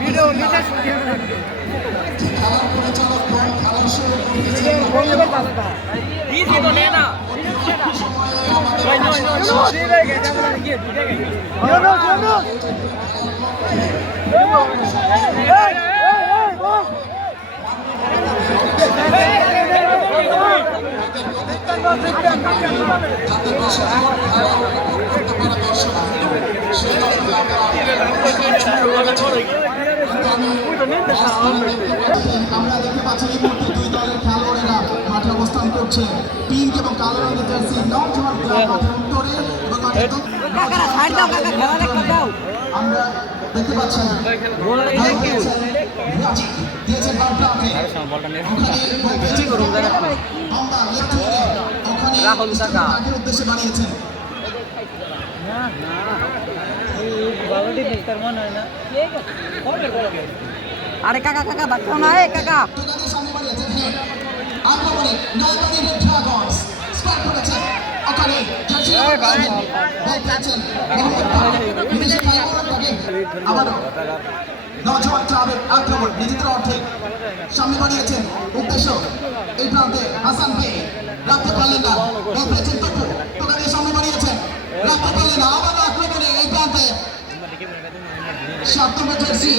Video নিতে আমরা দেখতে পাচ্ছি এই মুহূর্তে দুই দলের খেলোয়াড়েরা মাঠে অবস্থান করছে। পিঙ্ক এবং কালো রঙের জার্সি নওজোয়ান ক্লাব মাঠের উত্তরে এবং আমরা দেখতে পাচ্ছি দিয়েছেন রাহুল কাকা উদ্দেশ্যে বানিয়েছেন। আরে কাকা কাকা বাচ্চা না এ কাকা নওজোয়ান ক্লাবের আক্রমণ নিজেদের অর্ধে সামনে বাড়িয়েছেন উদ্দেশ্য এই প্রান্তে হাসান বে রাখতে পারলেন না বল পেয়েছেন তপু টোকা দিয়ে সামনে বাড়িয়েছেন রাখতে পারলেন না আবার আক্রমণে এই প্রান্তে 7 নম্বর জার্সি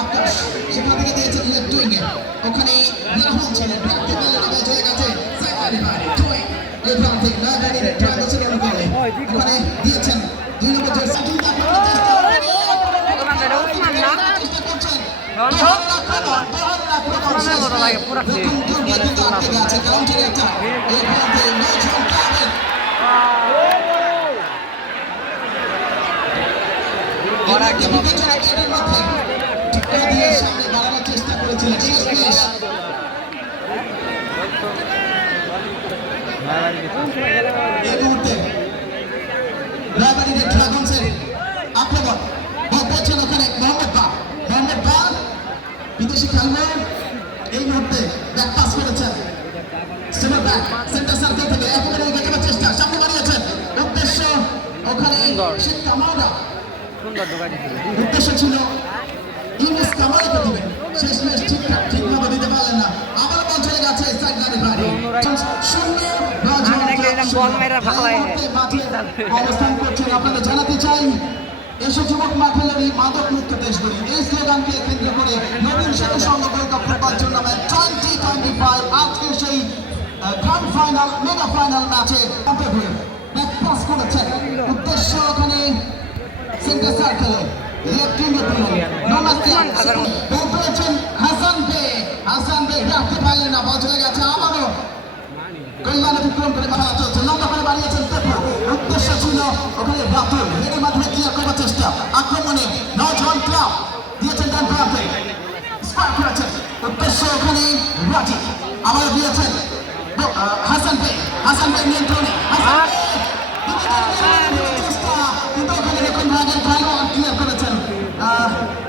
আকাশ সেখান থেকে দিয়েছেন লেফট উইং এ ওখানে রাহুল ছিলেন রাখতে পারলেন না চলে গেছে সাইড বাইরে টুই এই প্রান্তে নাগারির ট্রান্সফার অনুকূলে ওখানে দিয়েছেন 2 নম্বর জার্সি চেষ্টা করেছিলেন এই মুহূর্তে রায়বাড়ির ড্রাগনসের আক্রমণ বলছেন ওখানে মোহাম্মদ বা বিদেশি খেলোয়াড় এই মুহূর্তে ব্যাক পাস করেছেন সেন্টার ব্যাক সেন্টার সার্কেল থেকে একেবারে উইকেট নেওয়ার চেষ্টা সামনে বাড়িয়েছেন উদ্দেশ্য ওখানে শেখ কামালরা উদ্দেশ্য ছিল ইউনুস কামালকে দিবেন শেষ ম্যাচ ঠিকভাবে দিতে পারলেন না আবার বল চলে গেছে সাইড লাইনে বাইরে অবস্থান করছেন আপনাদের জানাতে চাই এসব যুবক মাঠের এই মাদক মুক্ত দেশ গড়ি এই স্লোগানকে কেন্দ্র করে নবীন সেতু সংঘ গোল্ড কাপ টুর্নামেন্ট 2025 আজকে সেই গ্র্যান্ড ফাইনাল মেগা ফাইনাল ম্যাচে ব্যাক পাস করেছেন উদ্দেশ্য ওখানে সেন্টার সার্কেলে লেফট উইঙ্গে দিলেন হাসান বে রাখতে পারলেন না বল চলে গেছে আবারও কল্যাণ অতিক্রম করে খেলা চলছে লম্বা করে বাড়িয়েছেন তপু উদ্দেশ্য ছিল ওখানে বাতুল এর মাধ্যমে ক্লিয়ার করার চেষ্টা আক্রমণে নওজোয়ান ক্লাব দিয়েছেন ডান প্রান্তে স্কোয়ার করেছেন উদ্দেশ্য ওখানে রাজি আবার দিয়েছেন হাসান বে নিয়ন্ত্রণে কিন্তু ওখানে দেখুন রাগের খেলোয়াড় ক্লিয়ার করেছেন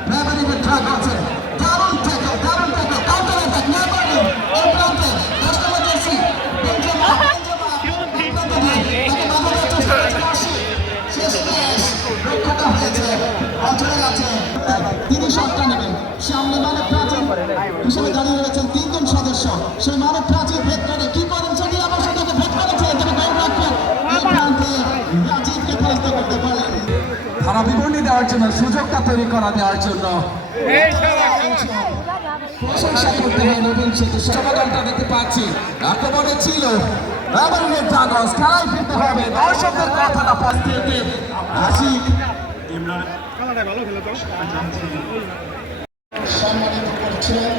রায়বাড়ির ড্রাগনসের দারুণ ট্যাকল কাউন্টার অ্যাটাক রায়বাড়ি এই প্রান্তে 10 নম্বর জার্সি রক্ষাটা হয়েছে চলে গেছে তিনি শটটা নেবেন সামনে মানব প্রাচীর হিসেবে দাঁড়িয়ে রয়েছেন 3 জন সদস্য সেই মানব প্রাচীর ভেদ করে কি করেন সেটি আমার সাথে ভেদ করেছিলেন তিনি গোল রাখবেন এই প্রান্তে রাজীবকে ফেলতে করতে পারলেন ধারা বিবরণী দেওয়ার জন্য সুযোগটা তৈরি করা দেওয়ার জন্য প্রশংসা করতে হয় নবীন সেতু সমাগমটা দেখতে পাচ্ছি আক্রমণে ছিল রায়বাড়ির ড্রাগনস খেলায় ফিরতে হবে দর্শকদের কথাটা পাশ থেকে আশিক ইমরান খেলাটা ভালো খেলে তো সম্মানিত করছেন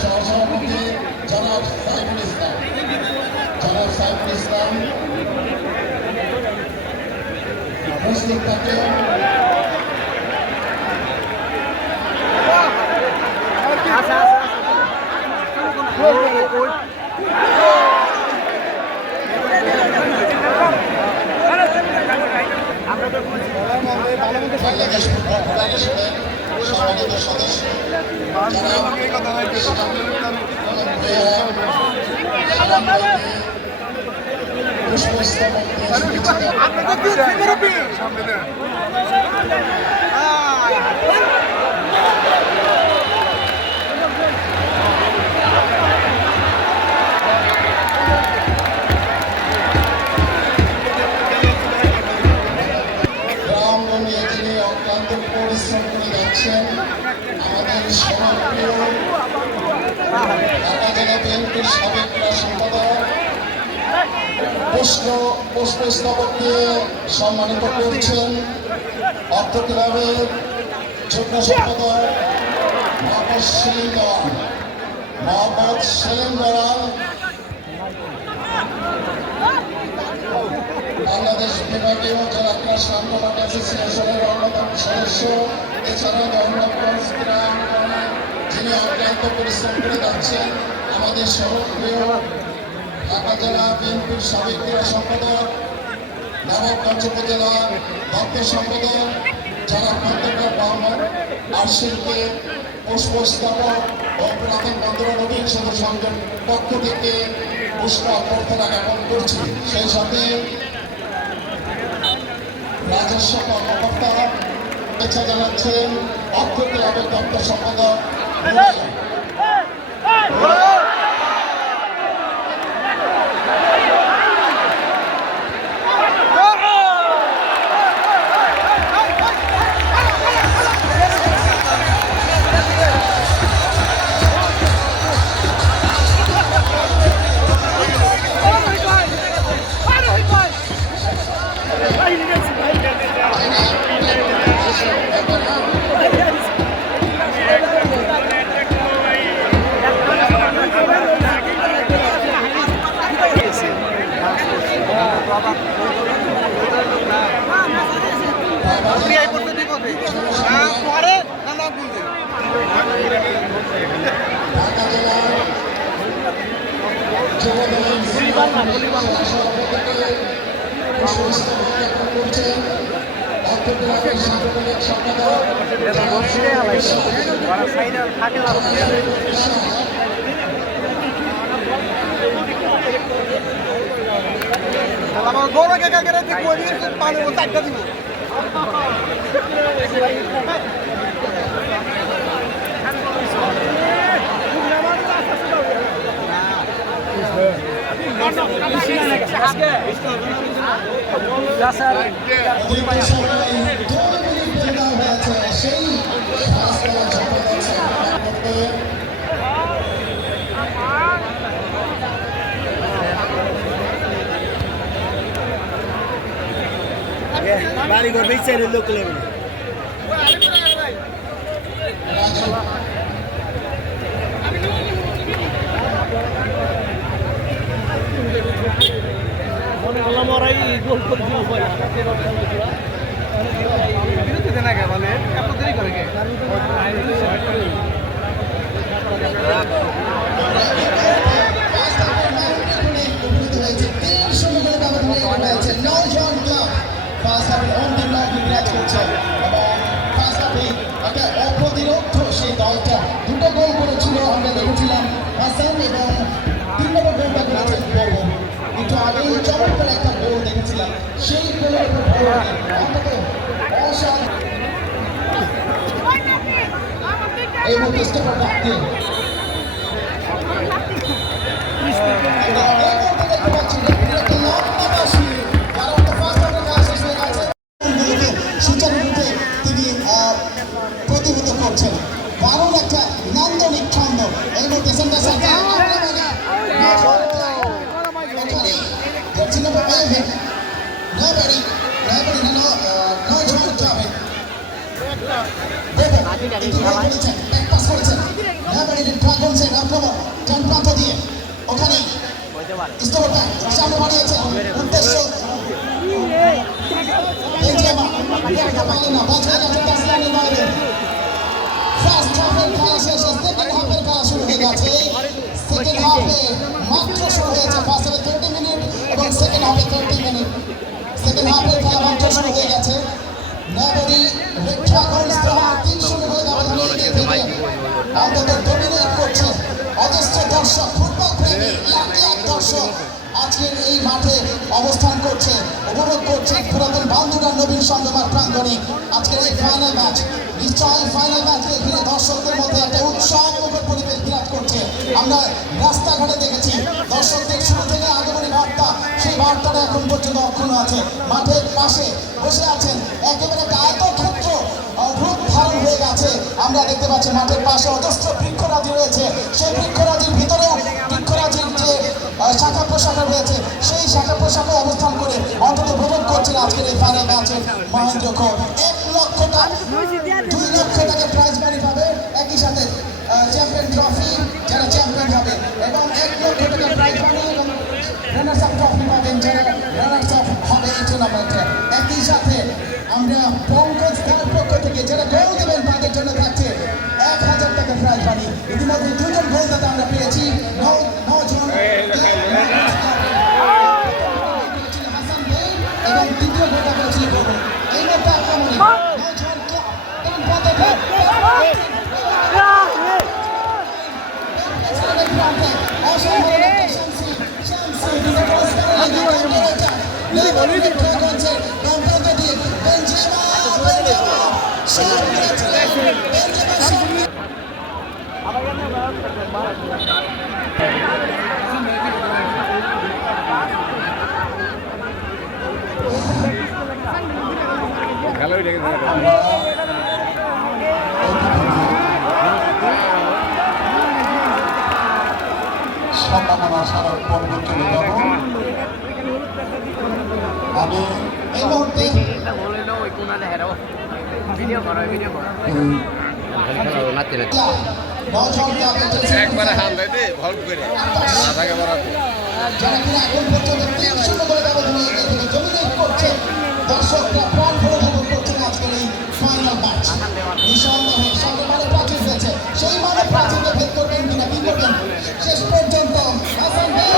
সহসভাপতি জনাব সাইফুল ইসলাম উপস্থিত থাকে বাংলাদেশ ফুটবল ফেডারেশনের সম্মানিত সদস্য নিয়ে তিনি অত্যন্ত পরিশ্রম করে যাচ্ছেন আমাদের সমাজপ্রিয় ঢাকা জেলা বিএনপির সাবেক ক্রীড়া সম্পাদক পুষ্পস্তবক দিয়ে সম্মানিত করছেন অর্থ ক্লাবের যুগ্ম সম্পাদক মোহাম্মদ সেলিম দলাল বাংলাদেশ বিভাগীয় জেলা ক্রীড়া সম্পাদক অ্যাসোসিয়েশনের অন্যতম সদস্য এছাড়াও রহমতগঞ্জ ক্রীড়া অঙ্গনে যিনি অক্লান্ত পরিশ্রম করে যাচ্ছেন আমাদের সহপ্রিয় ঢাকা জেলা বিএনপির সাবেক ক্রীড়া সম্পাদক নবাবগঞ্জ উপজেলা দপ্তর সম্পাদক জনাব খন্দকার মোহাম্মদ আরশিদকে পুষ্পস্তবক ও পুরাতন বন্দর নবীন সেতু সংঘের পক্ষ থেকে পুষ্প অভ্যর্থনা জ্ঞাপন করছি। সেই সাথে রাজস্ব কর্মকর্তা শুভেচ্ছা জানাচ্ছেন অর্থ ক্লাবের দপ্তর সম্পাদক গৌরকে কাকেরা দিব পানির মতো একটা দিব বাড়ি ঘর বেঁচে লোক লেভেল মনে করলাম ওরাই গোল করে দিল বিরতিতে না কে বলে এত দেরি করে কে সেই দলটা দুটো গোল করেছিল আমরা দেখেছিলাম হাসান এবং 3 নম্বর গোলটা করেছেন বড় কিন্তু আগে চমৎকার একটা গোল দেখেছিলাম সেই গোলের উপর অন্তত এই মুহূর্তে স্টপার ডাক দিয়ে সুচারুরূপে তিনি প্রতিহত করছেন দারুণ একটা নান্দনিক ছন্দ এই মুহূর্তে সেন্টার সার্কেল ওখানে সামনে বাড়িয়েছে উদ্দেশ্য ফার্স্ট হাফের খেলা শেষ সেকেন্ড হাফের খেলা শুরু হয়ে গেছে সেকেন্ড হাফে মাত্র শুরু হয়েছে ফার্স্ট হাফে 30 মিনিট এবং সেকেন্ড হাফে 30 মিনিট সেকেন্ড হাফের খেলা মাত্র শুরু হয়ে গেছে নগরী রেখাগঞ্জ 3-0 হয়ে যাবে অন্তত ডমিনেট করছে অজস্র দর্শক ফুটবল প্রেমী লাখ লাখ দর্শক আজকের এই মাঠে অবস্থান করছে, উপভোগ করছে পুরাতন বান্দুরা নবীন সংগমার প্রাঙ্গণে আজকের এই ফাইনাল ম্যাচ। নিশ্চয়ই ফাইনাল ম্যাচকে ঘিরে দর্শকদের মধ্যে একটা উৎসব মুখর পরিবেশ বিরাজ করছে। আমরা রাস্তাঘাটে দেখেছি দর্শকদের শুরু থেকে আগমনী বার্তা, সেই বার্তাটা এখন পর্যন্ত অক্ষুণ্ণ আছে। মাঠের পাশে বসে আছেন একেবারে একটা আয়তক্ষেত্র রূপ ধারণ হয়ে গেছে। আমরা দেখতে পাচ্ছি মাঠের পাশে অজস্র বৃক্ষরাজি রয়েছে, সেই বৃক্ষরাজির ভিতরেও বৃক্ষরাজির যে শাখা প্রশাখা রয়েছে সেই শাখা প্রশাখায় অবস্থান করে অন্তত উপভোগ করছেন আজকের এই ফাইনাল ম্যাচের মহেন্দ্র খোর। 1 লক্ষ টাকা 2 লক্ষ টাকা প্রাইজ মানি পাবে, একই সাথে চ্যাম্পিয়ন ট্রফি যারা চ্যাম্পিয়ন হবে, এবং 1 লক্ষ টাকা প্রাইজ মানি এবং রানার্স আপ ট্রফি পাবেন যারা রানার্স আপ হবে এই টুর্নামেন্টে। একই সাথে আমরা পঙ্কজ দলের পক্ষ থেকে যারা গোল দেবেন তাদের জন্য থাকছে 1000 টাকা প্রাইজ মানি। ইতিমধ্যে 2 জন গোলদাতা আমরা পেয়েছি, 9 জন হাসান ভাই এবং দ্বিতীয় গোলটা করেছিল গৌরব। এই মুহূর্তে আক্রমণে 9 জন টান পথে অসম্ভব একটা শামসি দিনে ক্রস করে সম্ভাবনা সারা পর্ব চলে যাব। আমি এই মুহূর্তে একবারে হাল দেয় দে ভল করে মাথাকে বরাদ্দ যারা কিনা এখন পর্যন্ত 3-0 করে ব্যবধানে এগিয়ে থেকে ডমিনেট করছে, দর্শকরা প্রাণ ভরে উপভোগ করছেন আজকের এই ফাইনাল ম্যাচ। নিঃসন্দেহে সামনে মানে প্রাচীর রয়েছে, সেই মানে প্রাচীরকে ভেদ করবেন কিনা কি করবেন শেষ পর্যন্ত হাসান ভাই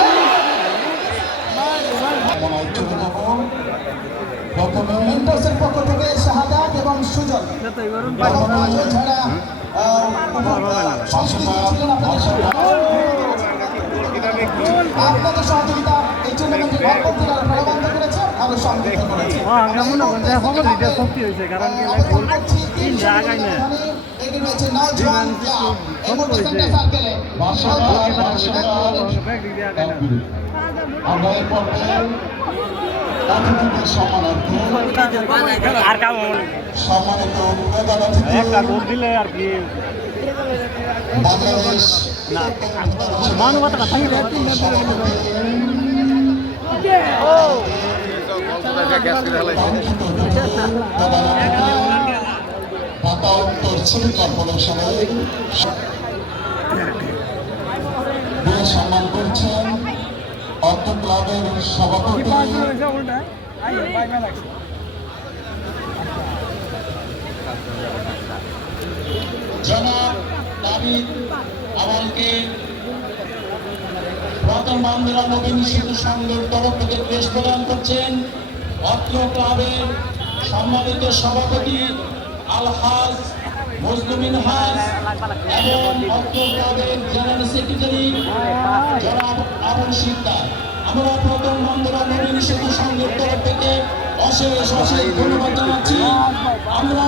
প্রথমে মেন্টসের পক্ষ থেকে শাহাদাত এবং সুজন যারা আপনাদের সহযোগিতা এই টুর্নামেন্টের ভাবমূর্তি তারা প্রমাণ করেছে, আরো সমৃদ্ধ করেছে। এগিয়ে রয়েছে নওজোয়ান ক্লাব, এই মুহূর্তে সেন্টার সার্কেলে আমরা এই পর্যায়ে অতিথিদের সম্মানার্থে সম্মানিত প্রধান অতিথি বাংলাদেশ ঢাকা উত্তর সিটি কর্পোরেশনের সম্মান করছেন অর্থ ক্লাবের সভাপতি জনাব দাবিদ আওয়ালকে প্রথম বান্দরা নবীন শিশু সংঘের তরফ থেকে ক্রেস্ট প্রদান করছেন অত্র ক্লাবের সম্মানিত সভাপতি আলহাজ মজলুমিন হাস এবং অত্র ক্লাবের জেনারেল সেক্রেটারি জনাব আবুল সিকদার। আমরা প্রথম বান্দরা নবীন শিশু সংঘের তরফ থেকে অশেষ ধন্যবাদ জানাচ্ছি। আমরা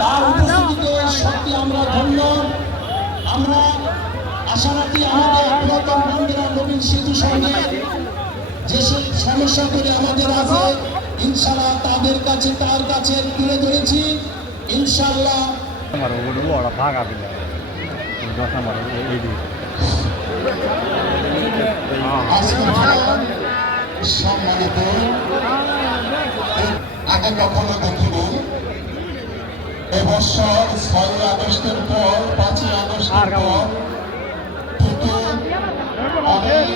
তার উপস্থিতিতে সত্যি আমরা ধন্য। আমরা আশা রাখি আমাদের প্রথম বান্দরা নবীন সেতু সংঘের যেসব সমস্যা করে আমাদের আছে ইনশাআল্লাহ তাদের কাছে তার কাছে তুলে ধরেছি। ইনশাআল্লাহ সম্মানিত আগে কখনো দেখিনি এবছর 6 আগস্টের পর 5 আগস্টের পর থেকে অনেক